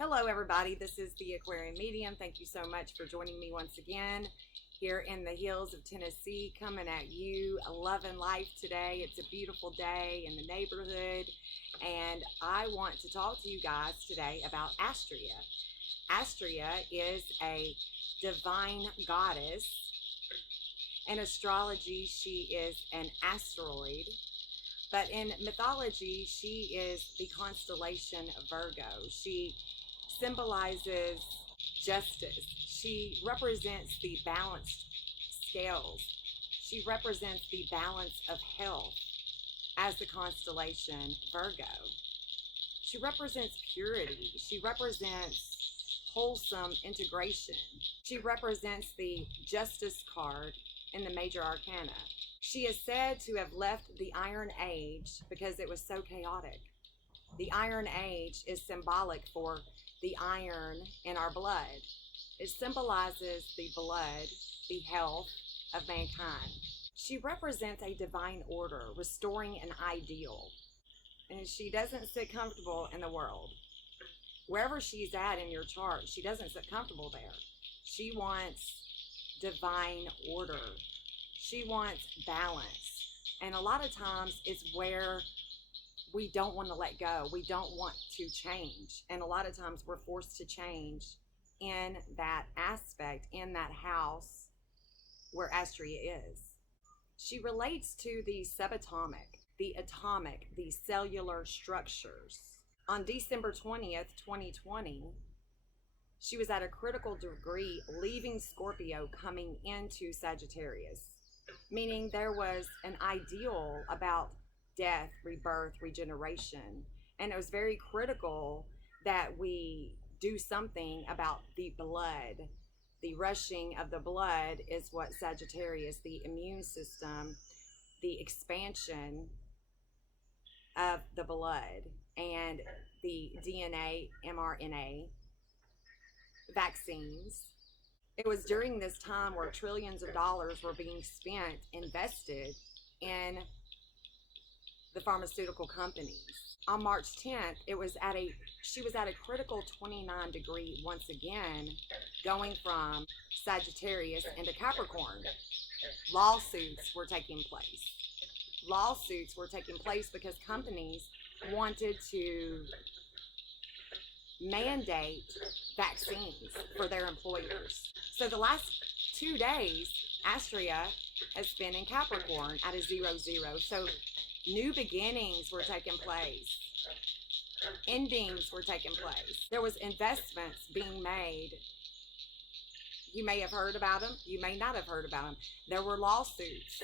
Hello everybody, this is the Aquarian Medium. Thank you so much for joining me once again here in the hills of Tennessee, coming at you, loving life today. It's a beautiful day in the neighborhood, and I want to talk to you guys today about Astraea. Astraea is a divine goddess. In astrology, she is an asteroid. But in mythology, she is the constellation of Virgo. She symbolizes justice. She represents the balanced scales. She represents the balance of health as the constellation Virgo. She represents purity. She represents wholesome integration. She represents the justice card in the major arcana. She is said to have left the Iron Age because it was so chaotic. The Iron Age is symbolic for the iron in our blood. It symbolizes the blood, the health of mankind. She represents a divine order, restoring an ideal. And she doesn't sit comfortable in the world. Wherever she's at in your chart, she doesn't sit comfortable there. She wants divine order. She wants balance. And a lot of times it's where we don't want to let go. We don't want to change. And a lot of times we're forced to change in that aspect, in that house where Astraea is. She relates to the subatomic, the atomic, the cellular structures. On December 20th, 2020, she was at a critical degree leaving Scorpio, coming into Sagittarius, meaning there was an ideal about death, rebirth, regeneration. And it was very critical that we do something about the blood. The rushing of the blood is what Sagittarius, the immune system, the expansion of the blood, and the DNA, mRNA, vaccines. It was during this time where trillions of dollars were being spent, invested in the pharmaceutical companies. On March 10th, she was at a critical 29 degree once again, going from Sagittarius into Capricorn. Lawsuits were taking place. Lawsuits were taking place because companies wanted to mandate vaccines for their employers. So the last 2 days, Astraea has been in Capricorn at a 0-0. So new beginnings were taking place. Endings were taking place. There was investments being made. You may have heard about them. You may not have heard about them. There were lawsuits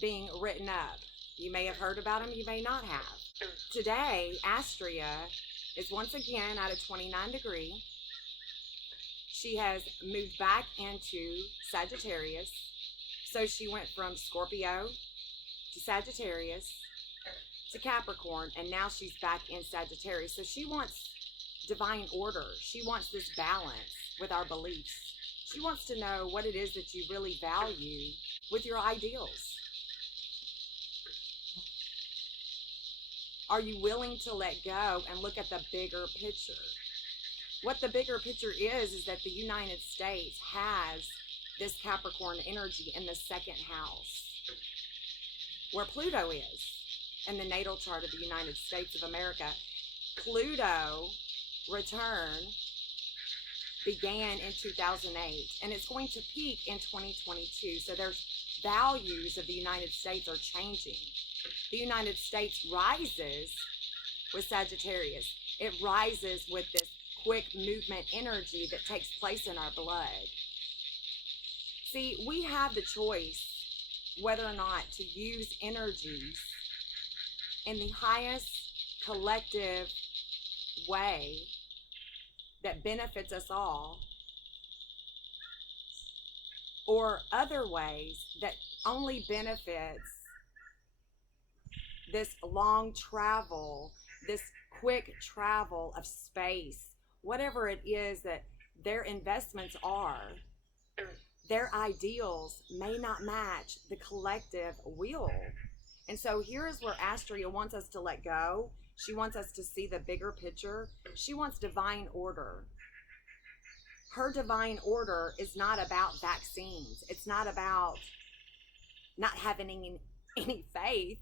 being written up. You may have heard about them. You may not have. Today, Astraea is once again at a 29 degree. She has moved back into Sagittarius. So she went from Scorpio to Sagittarius to Capricorn, and now she's back in Sagittarius. So she wants divine order. She wants this balance with our beliefs. She wants to know what it is that you really value with your ideals. Are you willing to let go and look at the bigger picture? What the bigger picture is that the United States has this Capricorn energy in the second house, where Pluto is in the natal chart of the United States of America. Pluto return began in 2008, and it's going to peak in 2022. So there's values of the United States are changing. The United States rises with Sagittarius. It rises with this quick movement energy that takes place in our blood. See, we have the choice whether or not to use energies in the highest collective way that benefits us all, or other ways that only benefits this long travel, this quick travel of space, whatever it is that their investments are. Their ideals may not match the collective will. And so here's where Astraea wants us to let go. She wants us to see the bigger picture. She wants divine order. Her divine order is not about vaccines. It's not about not having any faith,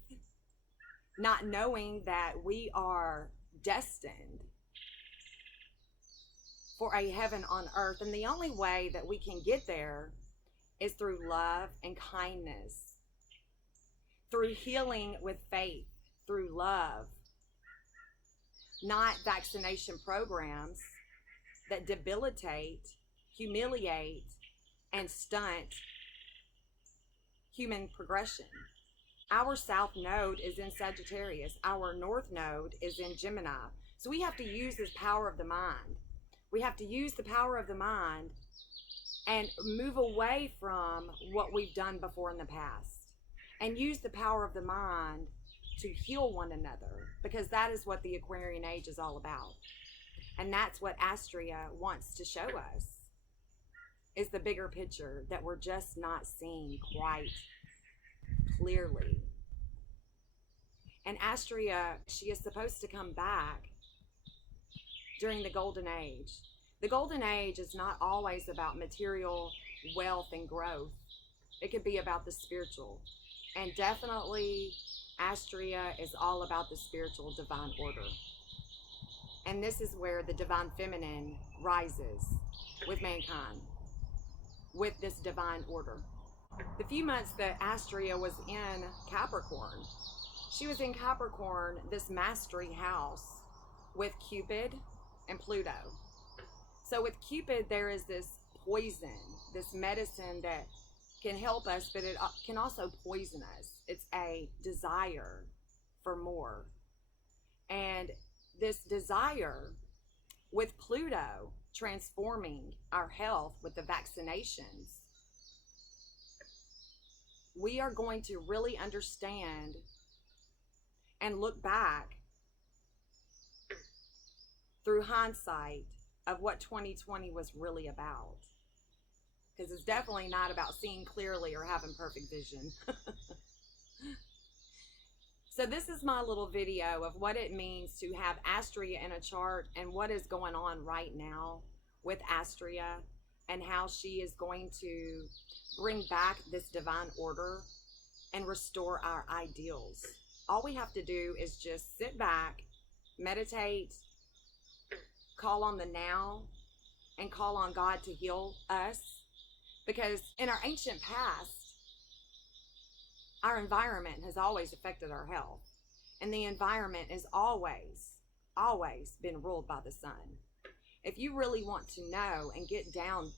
not knowing that we are destined for a heaven on earth. And the only way that we can get there is through love and kindness, through healing with faith, through love, not vaccination programs that debilitate, humiliate, and stunt human progression. Our south node is in Sagittarius. Our north node is in Gemini. So we have to use this power of the mind. We have to use the power of the mind and move away from what we've done before in the past and use the power of the mind to heal one another, because that is what the Aquarian age is all about. And that's what Astraea wants to show us, is the bigger picture that we're just not seeing quite clearly. And Astraea, she is supposed to come back during the golden age. The golden age is not always about material wealth and growth. It could be about the spiritual. And definitely Astraea is all about the spiritual divine order. And this is where the divine feminine rises with mankind, with this divine order. The few months that Astraea was in Capricorn, she was in Capricorn, this mastery house with Cupid and Pluto. So with Cupid, there is this poison, this medicine that can help us, but it can also poison us. It's a desire for more. And this desire with Pluto transforming our health with the vaccinations, we are going to really understand and look back through hindsight of what 2020 was really about. Because it's definitely not about seeing clearly or having perfect vision. So this is my little video of what it means to have Astraea in a chart and what is going on right now with Astraea and how she is going to bring back this divine order and restore our ideals. All we have to do is just sit back, meditate, call on the now, and call on God to heal us. Because in our ancient past, our environment has always affected our health. And the environment is always been ruled by the sun. If you really want to know and get down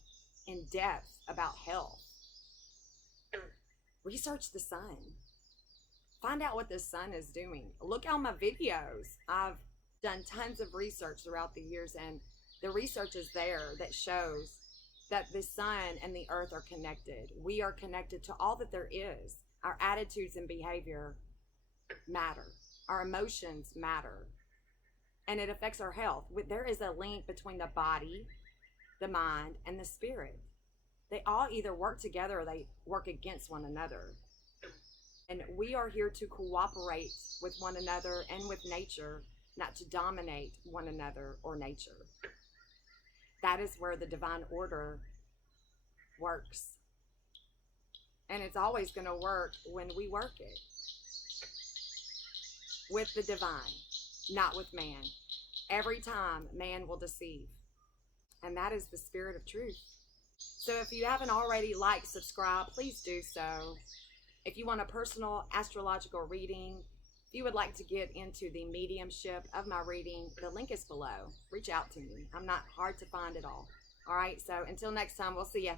in depth about health, research the sun. Find out what the sun is doing. Look at my videos. I've done tons of research throughout the years, and the research is there that shows that the sun and the earth are connected. We are connected to all that there is. Our attitudes and behavior matter. Our emotions matter. And it affects our health. There is a link between the body, the mind, and the spirit. They all either work together or they work against one another. And we are here to cooperate with one another and with nature, not to dominate one another or nature. That is where the divine order works. And it's always going to work when we work it with the divine, not with man. Every time, man will deceive. And that is the spirit of truth. So if you haven't already liked, subscribe, please do so. If you want a personal astrological reading, if you would like to get into the mediumship of my reading, the link is below. Reach out to me. I'm not hard to find at all. All right, so until next time, we'll see ya.